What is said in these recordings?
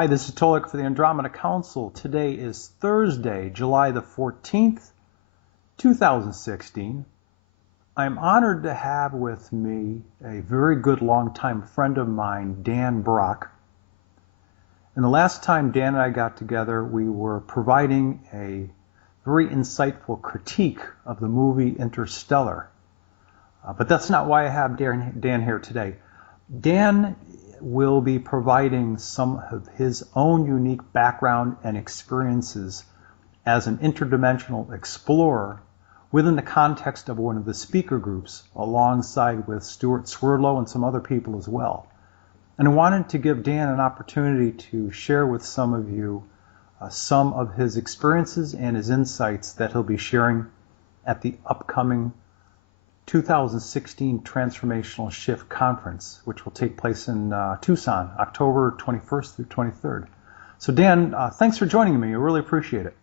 Hi, this is Tolec for the Andromeda Council. Today is Thursday, July the 14th, 2016. I'm honored to have with me a very good longtime friend of mine, Dan Brock. And the last time Dan and I got together, we were providing a very insightful critique of the movie Interstellar. But that's not why I have Dan here today. Dan will be providing some of his own unique background and experiences as an interdimensional explorer within the context of one of the speaker groups, alongside with Stuart Swerdlow and some other people as well. And I wanted to give Dan an opportunity to share with some of you some of his experiences and his insights that he'll be sharing at the upcoming 2016 Transformational Shift Conference, which will take place in Tucson, October 21st through 23rd. So Dan, thanks for joining me. I really appreciate it.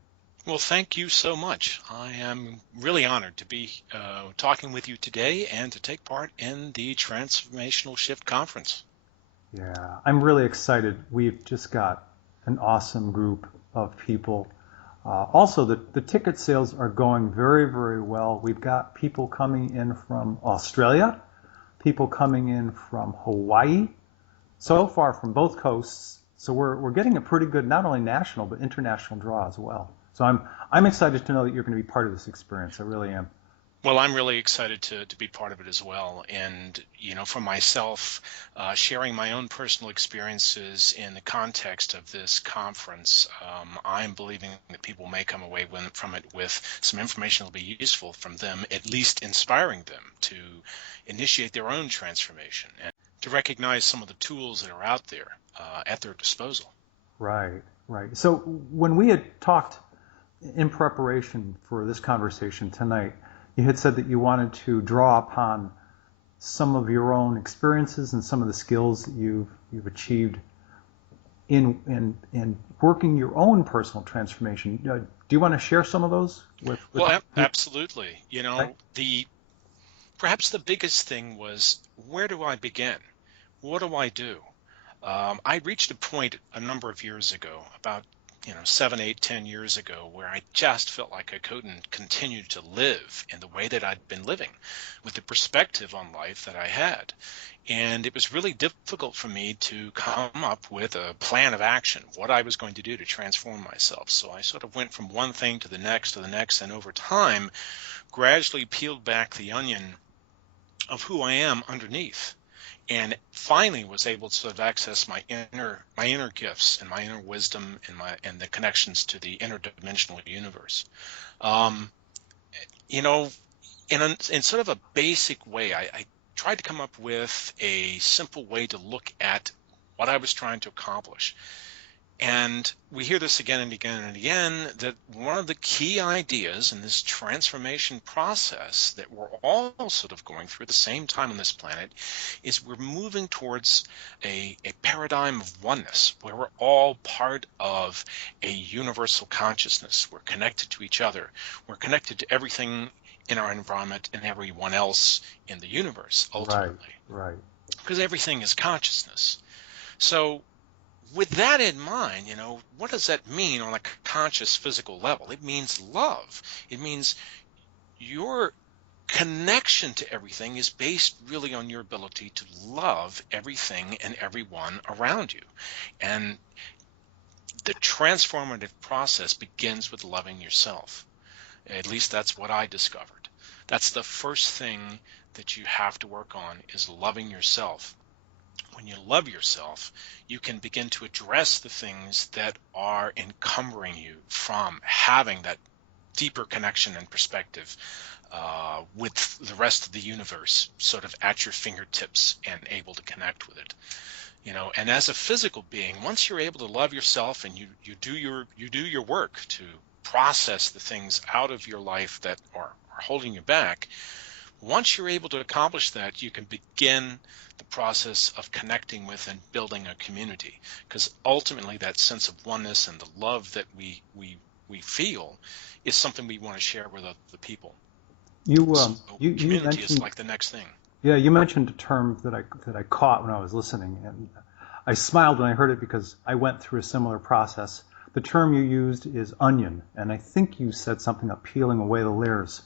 Well, thank you so much. I am really honored to be talking with you today and to take part in the Transformational Shift Conference. Yeah, I'm really excited. We've just got an awesome group of people. Also, the ticket sales are going very, very well. We've got people coming in from Australia, people coming in from Hawaii, so far from both coasts. So we're getting a pretty good, not only national, but international draw as well. So I'm excited to know that you're going to be part of this experience. I really am. Well, I'm really excited to be part of it as well. And, for myself, sharing my own personal experiences in the context of this conference, I'm believing that people may come away from it with some information that will be useful from them, at least inspiring them to initiate their own transformation and to recognize some of the tools that are out there at their disposal. Right. So when we had talked in preparation for this conversation tonight, you had said that you wanted to draw upon some of your own experiences and some of the skills that you've achieved in working your own personal transformation. Do you want to share some of those with Well, absolutely. Right. Perhaps the biggest thing was, where do I begin? What do I do? I reached a point a number of years ago, about 7, 8, 10 years ago, where I just felt like I couldn't continue to live in the way that I'd been living, with the perspective on life that I had. And it was really difficult for me to come up with a plan of action, what I was going to do to transform myself. So I sort of went from one thing to the next, and over time, gradually peeled back the onion of who I am underneath. And finally was able to sort of access my inner gifts and my inner wisdom and the connections to the interdimensional universe. In sort of a basic way, I tried to come up with a simple way to look at what I was trying to accomplish. And we hear this again and again and again, that one of the key ideas in this transformation process that we're all sort of going through at the same time on this planet is we're moving towards a paradigm of oneness, where we're all part of a universal consciousness. We're connected to each other. We're connected to everything in our environment and everyone else in the universe, ultimately. Right. Because everything is consciousness. So with that in mind, what does that mean on a conscious physical level? It means love. It means your connection to everything is based really on your ability to love everything and everyone around you. And the transformative process begins with loving yourself. At least that's what I discovered. That's the first thing that you have to work on, is loving yourself. When you love yourself, you can begin to address the things that are encumbering you from having that deeper connection and perspective with the rest of the universe sort of at your fingertips and able to connect with it. And as a physical being, once you're able to love yourself and you do your work to process the things out of your life that are holding you back, once you're able to accomplish that, you can begin the process of connecting with and building a community, because ultimately that sense of oneness and the love that we feel is something we want to share with other people. Community is like the next thing. Yeah, you mentioned a term that I caught when I was listening, and I smiled when I heard it because I went through a similar process. The term you used is onion, and I think you said something about peeling away the layers.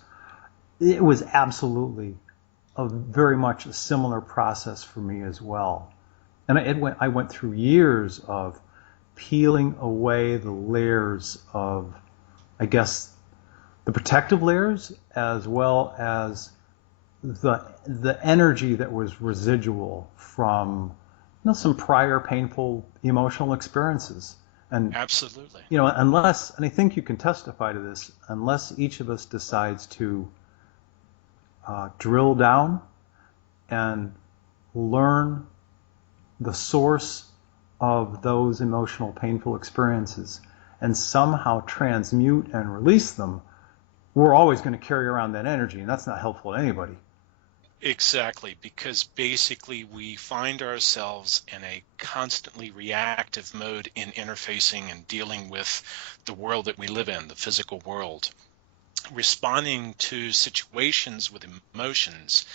It was absolutely very much a similar process for me as well. And I went through years of peeling away the layers of, I guess, the protective layers, as well as the energy that was residual from some prior painful emotional experiences. And Absolutely. unless, and I think you can testify to this, unless each of us decides to drill down and learn the source of those emotional painful experiences and somehow transmute and release them, we're always going to carry around that energy, and that's not helpful to anybody. Exactly, because basically we find ourselves in a constantly reactive mode in interfacing and dealing with the world that we live in, the physical world. Responding to situations with emotions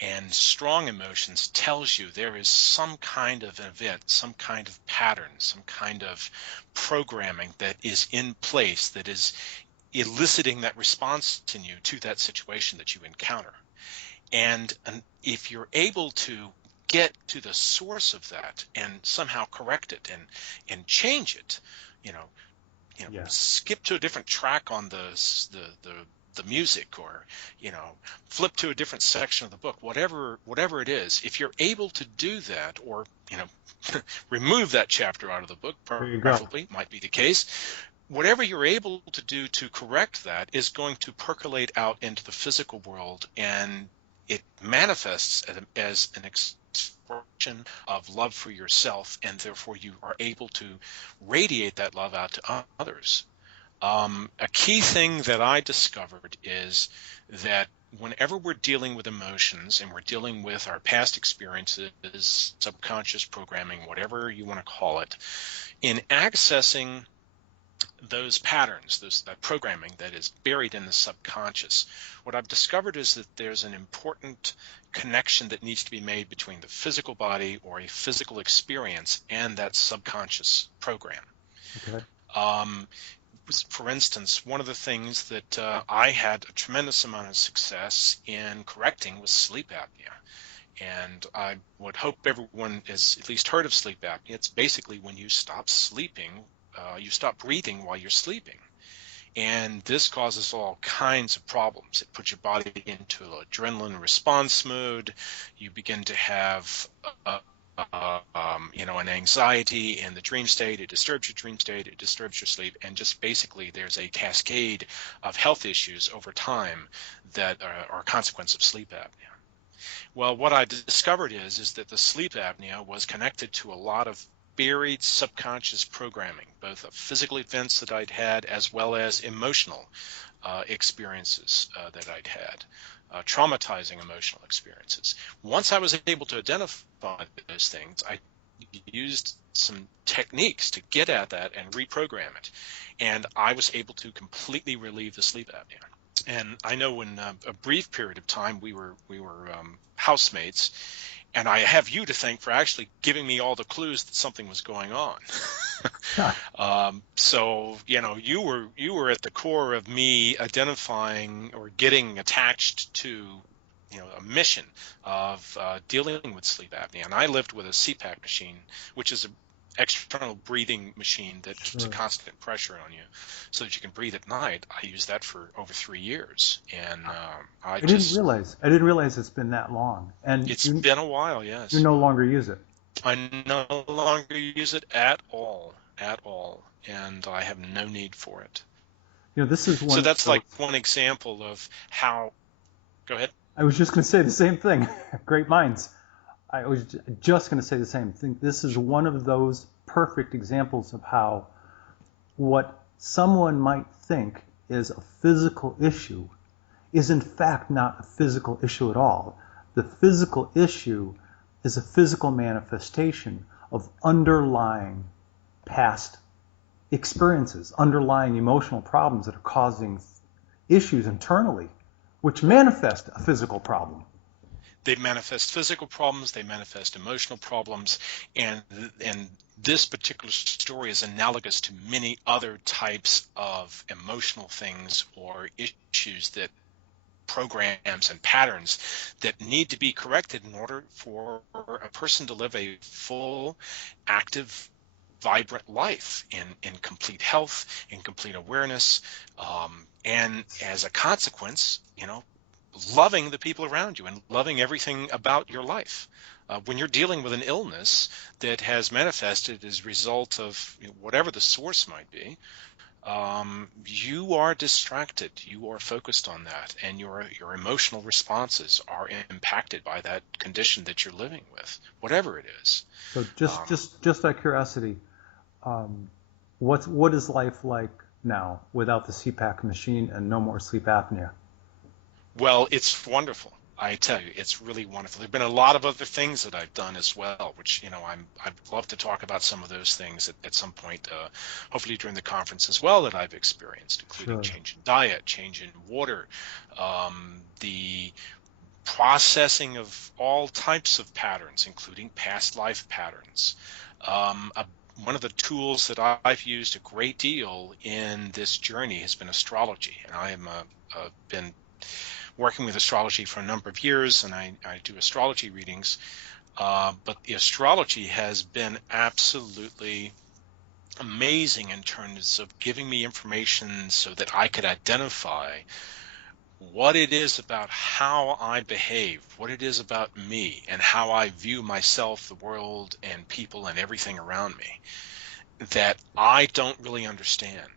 and strong emotions tells you there is some kind of event, some kind of pattern, some kind of programming that is in place that is eliciting that response in you to that situation that you encounter. And if you're able to get to the source of that and somehow correct it and change it, Yeah. skip to a different track on the music, or flip to a different section of the book, whatever it is, if you're able to do that, or remove that chapter out of the book, preferably, might be the case. Whatever you're able to do to correct that is going to percolate out into the physical world, and it manifests as an expression of love for yourself, and therefore you are able to radiate that love out to others. A key thing that I discovered is that whenever we're dealing with emotions and we're dealing with our past experiences, subconscious programming, whatever you want to call it, in accessing those patterns, that programming that is buried in the subconscious, what I've discovered is that there's an important connection that needs to be made between the physical body or a physical experience and that subconscious program. Okay. For instance, one of the things that I had a tremendous amount of success in correcting was sleep apnea. And I would hope everyone has at least heard of sleep apnea. It's basically when you stop sleeping, you stop breathing while you're sleeping. And this causes all kinds of problems. It puts your body into adrenaline response mode. You begin to have an anxiety in the dream state. It disturbs your dream state. It disturbs your sleep. And just basically there's a cascade of health issues over time that are a consequence of sleep apnea. Well, what I discovered is that the sleep apnea was connected to a lot of buried subconscious programming, both of physical events that I'd had as well as emotional experiences that I'd had. Traumatizing emotional experiences. Once I was able to identify those things, I used some techniques to get at that and reprogram it. And I was able to completely relieve the sleep apnea. And I know in a brief period of time we were housemates, and I have you to thank for actually giving me all the clues that something was going on. So you were at the core of me identifying or getting attached to a mission of dealing with sleep apnea. And I lived with a CPAP machine, which is an external breathing machine that keeps a constant pressure on you so that you can breathe at night. I used that for over 3 years, and I didn't realize it's been that long. And it's been a while. Yes, you no longer use it. I no longer use it at all, and I have no need for it. This is one. So that's like one example of how. Go ahead. I was just going to say the same thing. Great minds. I was just going to say the same thing. This is one of those perfect examples of how what someone might think is a physical issue is in fact not a physical issue at all. The physical issue is a physical manifestation of underlying past experiences, underlying emotional problems that are causing issues internally, which manifest a physical problem. They manifest physical problems, they manifest emotional problems, and this particular story is analogous to many other types of emotional things or issues, that programs and patterns that need to be corrected in order for a person to live a full, active, vibrant life in complete health, in complete awareness, and as a consequence, loving the people around you and loving everything about your life. When you're dealing with an illness that has manifested as a result of whatever the source might be, you are distracted, you are focused on that, and your emotional responses are impacted by that condition that you're living with, whatever it is. So just out of curiosity, what is life like now without the CPAP machine and no more sleep apnea? Well, it's wonderful. I tell you, it's really wonderful. There have been a lot of other things that I've done as well, which, I'd love to talk about some of those things at some point, hopefully during the conference as well, that I've experienced, including change in diet, change in water, the processing of all types of patterns, including past life patterns. One of the tools that I've used a great deal in this journey has been astrology, and I am been working with astrology for a number of years, and I do astrology readings, but the astrology has been absolutely amazing in terms of giving me information so that I could identify what it is about how I behave, what it is about me, and how I view myself, the world, and people, and everything around me that I don't really understand.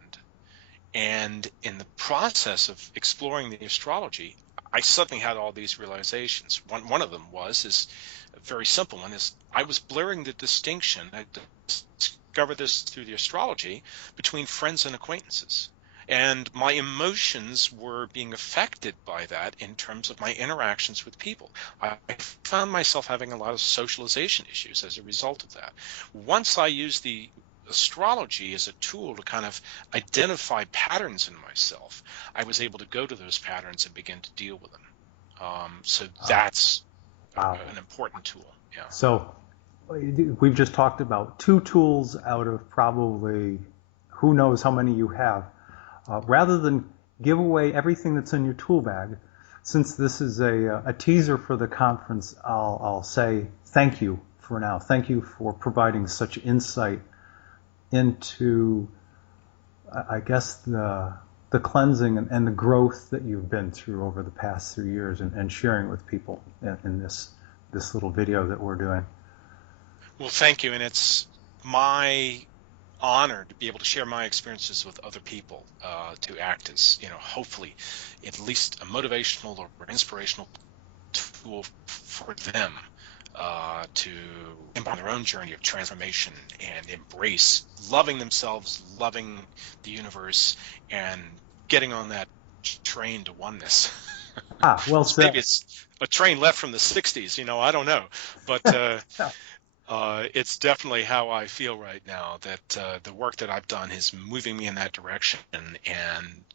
And in the process of exploring the astrology, I suddenly had all these realizations. One of them is a very simple one, is I was blurring the distinction. I discovered this through the astrology between friends and acquaintances. And my emotions were being affected by that in terms of my interactions with people. I found myself having a lot of socialization issues as a result of that. Once I used the astrology as a tool to kind of identify patterns in myself, I was able to go to those patterns and begin to deal with them. So that's an important tool. Yeah. So we've just talked about 2 tools out of probably who knows how many you have. Rather than give away everything that's in your tool bag, since this is a teaser for the conference, I'll say thank you for now. Thank you for providing such insight into, I guess, the cleansing and the growth that you've been through over the past 3 years, and sharing with people in this little video that we're doing. Well, thank you, and it's my honor to be able to share my experiences with other people, to act as, hopefully at least a motivational or inspirational tool for them, to embark on their own journey of transformation and embrace loving themselves, loving the universe, and getting on that train to oneness. Well said. Maybe it's a train left from the 60s, I don't know, but it's definitely how I feel right now, that the work that I've done is moving me in that direction, and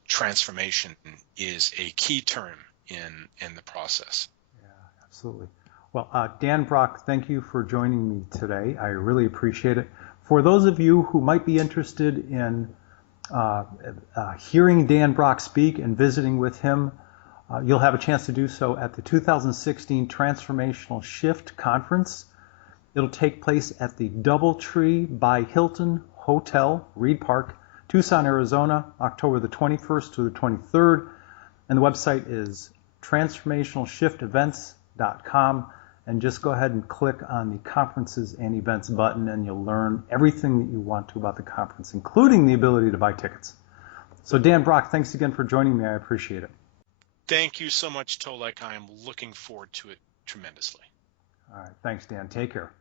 transformation is a key term in the process. Yeah, absolutely. Well, Dan Brock, thank you for joining me today. I really appreciate it. For those of you who might be interested in hearing Dan Brock speak and visiting with him, you'll have a chance to do so at the 2016 Transformational Shift Conference. It'll take place at the Doubletree by Hilton Hotel, Reed Park, Tucson, Arizona, October the 21st to the 23rd. And the website is transformationalshiftevents.com. And just go ahead and click on the Conferences and Events button, and you'll learn everything that you want to about the conference, including the ability to buy tickets. So Dan Brock, thanks again for joining me. I appreciate it. Thank you so much, Tolec. I am looking forward to it tremendously. All right. Thanks, Dan. Take care.